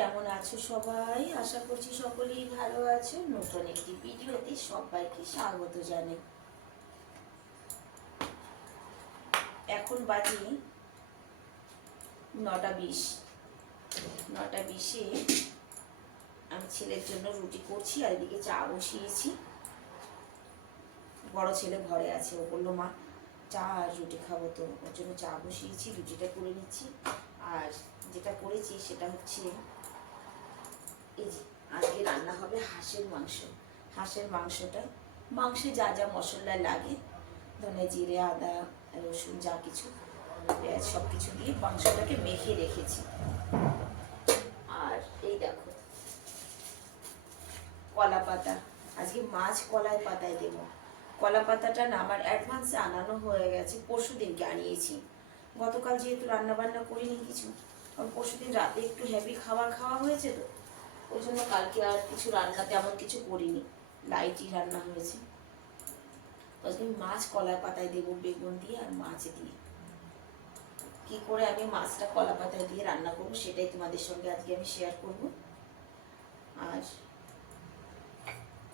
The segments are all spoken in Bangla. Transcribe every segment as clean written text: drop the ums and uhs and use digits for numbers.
কেমন আছো সবাই? আশা করছি সকলেই ভালো আছো। নতুন একটি ভিডিওতে সবাইকে স্বাগত জানাই। এখন বাজে 9:20। 9:20-এ আমি ছেলের জন্য রুটি করছি আর এদিকে চা বসিয়েছি। বড় ছেলে ঘরে আছে, ও বললো মা চা আর রুটি খাবো, তো ওর জন্য চা বসিয়েছি, রুটিটা করে নিচ্ছি। আর যেটা করেছি সেটা হচ্ছে এই যে আজকে রান্না হবে হাঁসের মাংস। হাঁসের মাংসে যা যা মশলা লাগে, ধনে জিরে আদা রসুন যা কিছু পেঁয়াজ সব কিছু দিয়ে মাংসটাকে মেখে রেখেছি। আর এই দেখো কলা পাতা, আজকে মাছ কলায় পাতায় দেব। কলা পাতাটা না আমার অ্যাডভান্সে আনানো হয়ে গেছে, পরশু দিনকে আনিয়েছি। গতকাল যেহেতু রান্না বান্না করিনি কিছু, কারণ পরশু দিন রাতে একটু হেভি খাবার খাওয়া হয়েছে, তো ওই জন্য কালকে আর কিছু রান্না তেমন কিছু করিনি, লাইটই রান্না হয়েছে। আজকে মাছ কলার পাতায় দেবো, বেগুন দিয়ে আর মাছ দিয়ে। কি করে আমি মাছটা কলা পাতায় দিয়ে রান্না করবো সেটাই তোমাদের সঙ্গে আজকে আমি শেয়ার করব। আর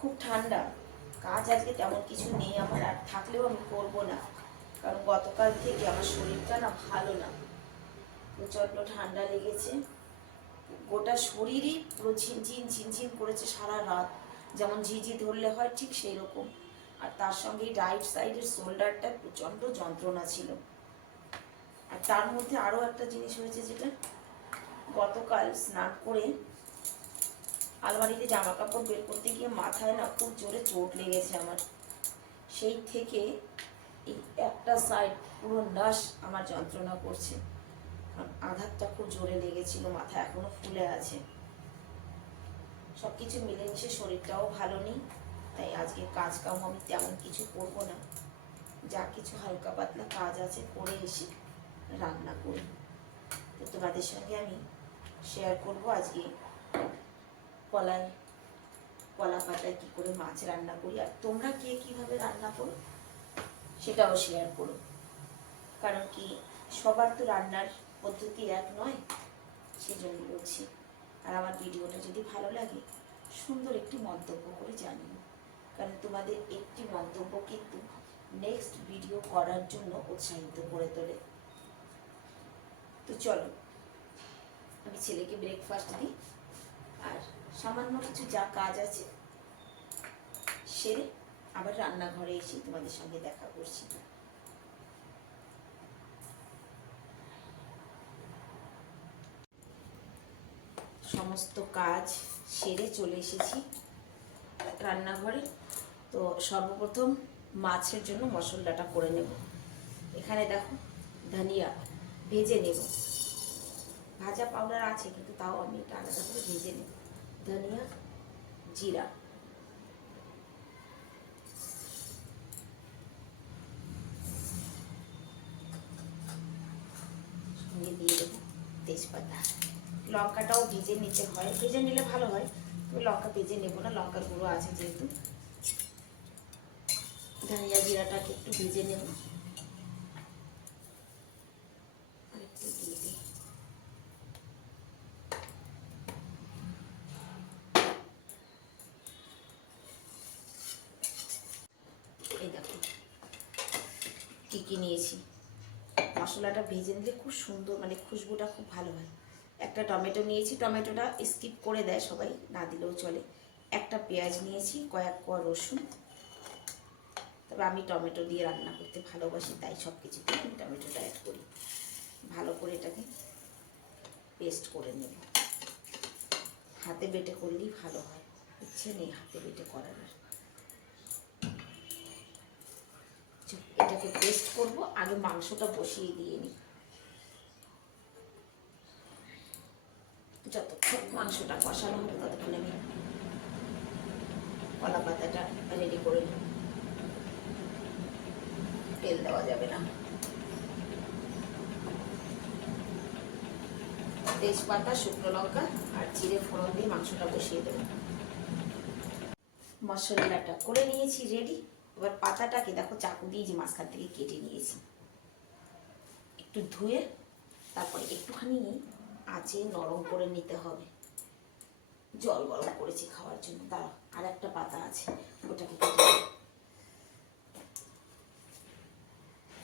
খুব ঠান্ডা, কাজ আজকে তেমন কিছু নেই আমার, আর থাকলেও আমি করবো না, কারণ গতকাল থেকে আমার শরীরটা না ভালো না, প্রচণ্ড ঠান্ডা লেগেছে। গোটা শরীরই পুরো ঝিনঝিন ঝিনঝিন করেছে সারা রাত, যেমন ঝিঝি ধরলে হয় ঠিক সেই রকম। আর তার সঙ্গে রাইট সাইডের শোল্ডারটা প্রচণ্ড যন্ত্রণা ছিল। আর তার মধ্যে আরও একটা জিনিস হয়েছে, যেটা গতকাল স্নান করে আলমারিতে জামা কাপড় বের করতে গিয়ে মাথায় না খুব জোরে চোট লেগেছে আমার। সেই থেকে এই একটা সাইড পুরো নাস আমার যন্ত্রণা করছে, কারণ আঘাতটা খুব জোরে লেগেছিল, মাথা এখনো ফুলে আছে। সব কিছু মিলেমিশে শরীরটাও ভালো নেই, তাই আজকে কাজ কাম আমি তেমন কিছু করবো না, যা কিছু হালকা পাতলা কাজ আছে করে এসে রান্না করি। তো তোমাদের সঙ্গে আমি শেয়ার করব আজকে কলা পাতায় কী করে মাছ রান্না করি, আর তোমরা কে কীভাবে রান্না করো সেটাও শেয়ার করো। কারণ কি সবার তো রান্নার পদ্ধতি এক নয়, সেই জন্য বলছি। আর আমার ভিডিওটা যদি ভালো লাগে সুন্দর একটি মন্তব্য করে জানিও, কারণ তোমাদের একটি মন্তব্য কিন্তু নেক্সট ভিডিও করার জন্য উৎসাহিত করে তোলে। তো চলো আমি ছেলেকে ব্রেকফাস্ট দিই, আর সামান্য কিছু যা কাজ আছে সেরে আবার রান্নাঘরে এসে তোমাদের সঙ্গে দেখা করছি। সমস্ত কাজ সেরে চলে এসেছি রান্নাঘরে। তো সর্বপ্রথম মাছের জন্য মশলাটা করে নেব। এখানে দেখো ধনিয়া ভেজে নেব, ভাজা পাউডার আছে কিন্তু তাও আমি এটা আলাদা করে ভেজে নেব। ধনিয়া জিরা, সঙ্গে দিয়ে দেবো তেজপাতা। লঙ্কাটাও ভেজে নিতে হয়, ভেজে নিলে ভালো হয়, তবে লঙ্কা ভেজে নেবো না, লঙ্কার গুঁড়ো আছে যেহেতু। ধনিয়া জিরাটাকে একটু ভেজে নেব, আর একটু দিয়ে দিই। এই দেখো কী কী নিয়েছি। মশলাটা ভেজে নিলে খুব সুন্দর, মানে খুশবুটা খুব ভালো হয়। একটা টমেটো নিয়েছি, টমেটোটা স্কিপ করে দেয় সবাই, না দিলেও চলে। একটা পেঁয়াজ নিয়েছি, কয়েক কোয়া রসুন, তবে আমি টমেটো দিয়ে রান্না করতে ভালোবাসি, তাই সব কিছুতে আমি টমেটোটা অ্যাড করি। ভালো করে এটাকে পেস্ট করে নেব, হাতে বেটে করলেই ভালো হয়, ইচ্ছে নেই হাতে বেটে করার। এটাকে পেস্ট করব, আগে মাংসটা বসিয়ে দিয়ে নিই। যতক্ষণ মাংসটা কষানো হবে ততক্ষণ আমি কলা পাতাটা রেডি করে নেব। তেল দেওয়া যাবে না, তেজপাতা শুকনো লঙ্কা আর জিরে ফোড়ন দিয়ে মাংসটা বসিয়ে দেবো। মশলাটা করে নিয়েছি রেডি। এবার পাতাটাকে দেখো চাকু দিয়ে যে মাঝখান থেকে কেটে নিয়েছি, একটু ধুয়ে তারপরে একটুখানি আঁচে নরম করে নিতে হবে, জল গরম করেছি খাওয়ার জন্য। দাঁড়া, আর একটা পাতা আছে, ওটাকে কেটে দিই।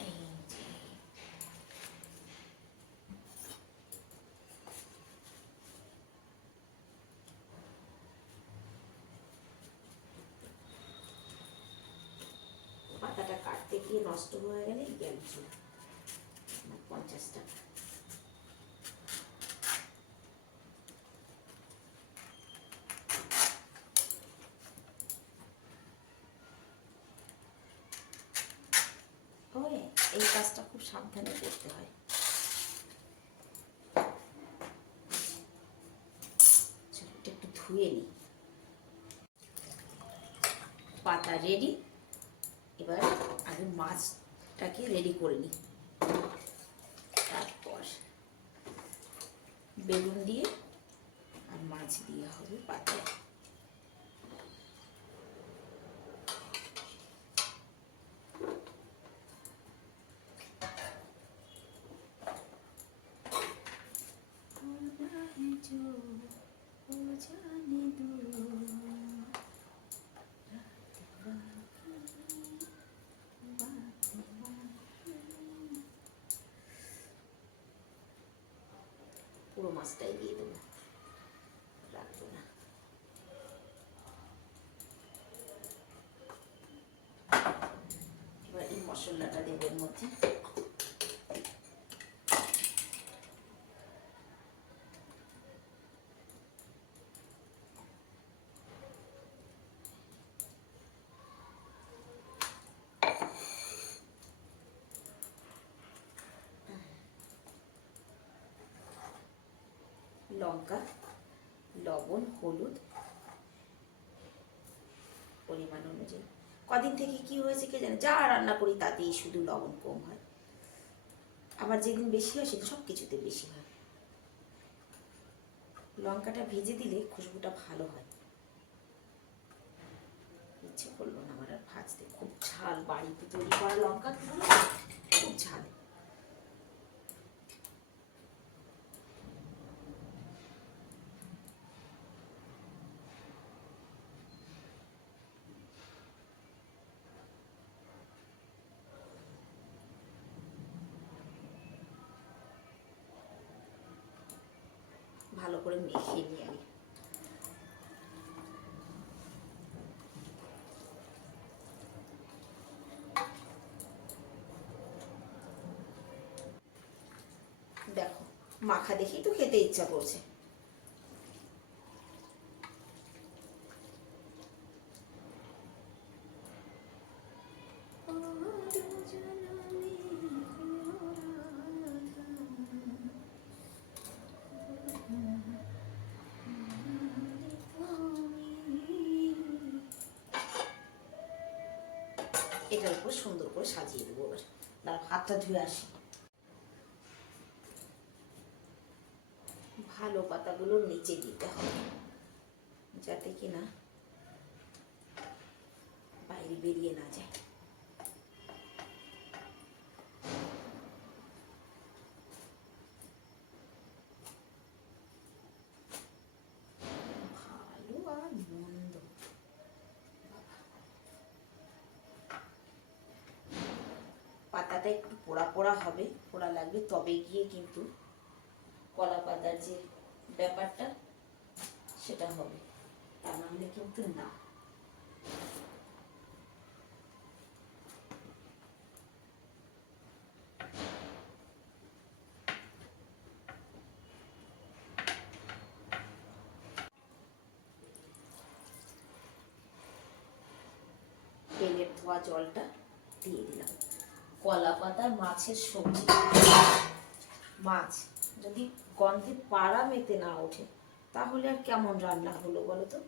এই যে পাতাটা কাটতে গিয়ে নষ্ট হয়ে গেলে গেল, 50 টাকা। এই কাজটা খুব সাবধানে করতে হয়। এটা একটু ধুয়ে নিই। পাতা রেডি। এবার আগে মাছটাকে রেডি করে নিই, তারপর বেগুন দিয়ে আর মাছ দিয়ে হবে পাতায়। পুরো মাছটাই দিয়ে দেবো, রাখবো না। এবার এই মশলাটা দেবো এর মধ্যে। লঙ্কা, লবণ, হলুদ পরিমাণ অনুযায়ী। কদিন থেকে কি হয়েছে কে জানে, যা রান্না করি তাতেই শুধু লবণ কম হয়, আবার যেদিন বেশি হয় সেদিন সব কিছুতে বেশি হয়। লঙ্কাটা ভেজে দিলে খুশবুটা ভালো হয়। ইচ্ছে করলো না আমার আর ভাজতে, খুব ঝাল, বাড়িতে তৈরি করা লঙ্কা খুব ঝাল। ভালো করে মেখে নিই আমি। দেখো মাখা দেখেই তো খেতে ইচ্ছা করছে। এটার উপর সুন্দর করে সাজিয়ে দেবো। এবার দাঁড়া, হাতটা ধুয়ে আসি। ভালো পাতাগুলো নিচে দিতে হবে যাতে কিনা বাইরে বেরিয়ে না যায়। ভালো আর মন্দ, পাতাটা একটু পোড়া পোড়া হবে, পোড়া লাগবে, তবে গিয়ে কিন্তু কলা পাতার যে ব্যাপারটা সেটা হবে, তা নাহলে কিন্তু না। পেলের ধোয়া জলটা দিয়ে দিলাম। কলা পাতার মাছের সবজি, মাছ যদি গন্ধে পাড়া মেতে না ওঠে তাহলে আর কেমন রান্না হলো বলো তো।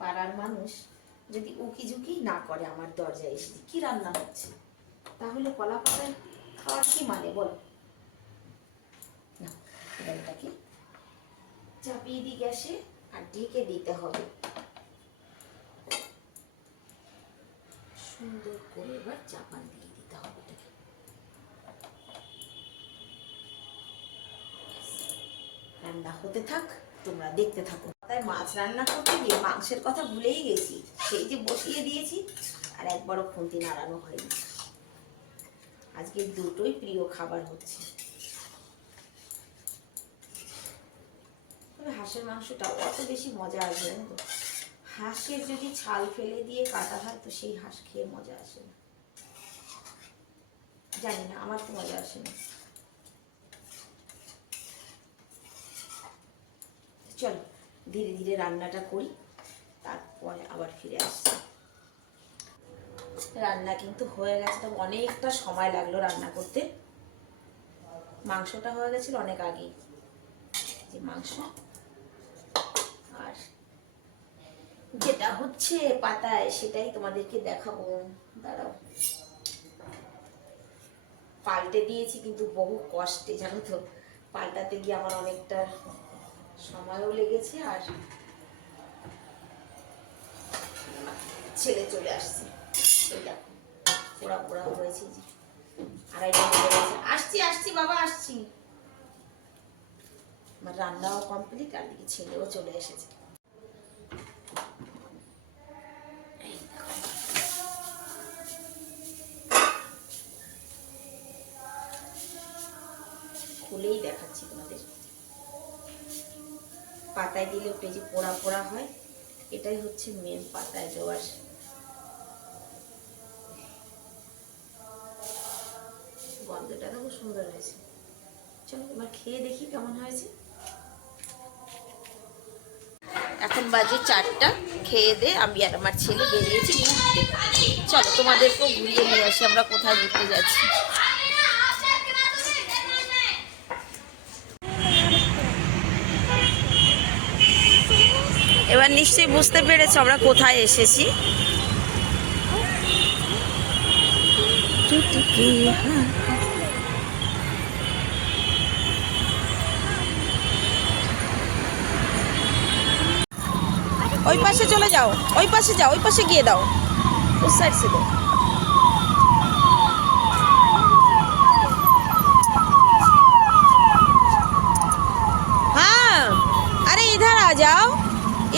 পাড়ার মানুষ যদি উকি ঝুঁকি না করে আমার দরজায় এসে কি রান্না হচ্ছে, তাহলে কলা পাতায় খাওয়ার কি মানে বলো না। এবার এটাকে চাপিয়ে দিই গ্যাসে আর ঢেকে দিতে হবে। সুন্দর করে এবার চাপান দিয়ে দিতে হবে এটাকে। রান্না হতে থাক, তোমরা দেখতে থাকো। তাই মাছ রান্না করতে গিয়ে মাংসের কথা ভুলেই গেছি, সেই যে বসিয়ে দিয়েছি আর একবারও খুন্তি নাড়ানো হয়নি। আজকে দুটোই প্রিয় খাবার হচ্ছে। তবে হাঁসের মাংসটা অত বেশি মজা আসবে না তো। হাঁসের যদি ছাল ফেলে দিয়ে কাটা হয় তো সেই হাঁস খেয়ে মজা আসে না, জানি না, আমার তো মজা আসে না। চলো ধীরে ধীরে রান্নাটা করি, তারপরে আবার ফিরে আসছি। রান্না কিন্তু হয়ে গেছে, তবে অনেকটা সময় লাগলো রান্না করতে। মাংসটা হয়ে গেছিল অনেক আগেই, যে মাংস আর যেটা হচ্ছে পাতায় সেটাই তোমাদেরকে দেখাবো। দাঁড়াও, পাল্টে দিয়েছি কিন্তু বহু কষ্টে, জানো তো। পাল্টাতে গিয়ে আমার অনেকটা সময়ও লেগেছে আর ছেলে চলে আসছে। এই দেখো পোড়া পোড়া হয়েছে, যে আড়াইটা বেজে গেছে। আসছি আসছি বাবা, আসছি। আমার রান্নাও কমপ্লিট, আর দিকে ছেলেও চলে এসেছে। খুলেই দেখাচ্ছি তোমাদের। পাতায় দিলে ওটা যে পোড়া পোড়া হয়, এটাই হচ্ছে মেন পাতায় দেওয়ার। গন্ধটা তো খুব সুন্দর হয়েছে। চলো এবার খেয়ে দেখি কেমন হয়েছে। এখন বাজে 4টা। খেয়ে দে আমি আর আমার ছেলে বেরিয়েছি ঘুরতে। চলো তোমাদেরকেও ঘুরিয়ে নিয়ে আসি আমরা কোথায় ঘুরতে যাচ্ছি। এবার নিশ্চয়ই বুঝতে পেরেছো আমরা কোথায় এসেছি। ওই পাশে চলে যাও, ওই পাশে যাও, ওই পাশে গিয়ে দাও, उस साइड से दो। हाँ अरे इधर आ जाओ,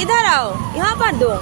इधर आओ, यहाँ पर दो।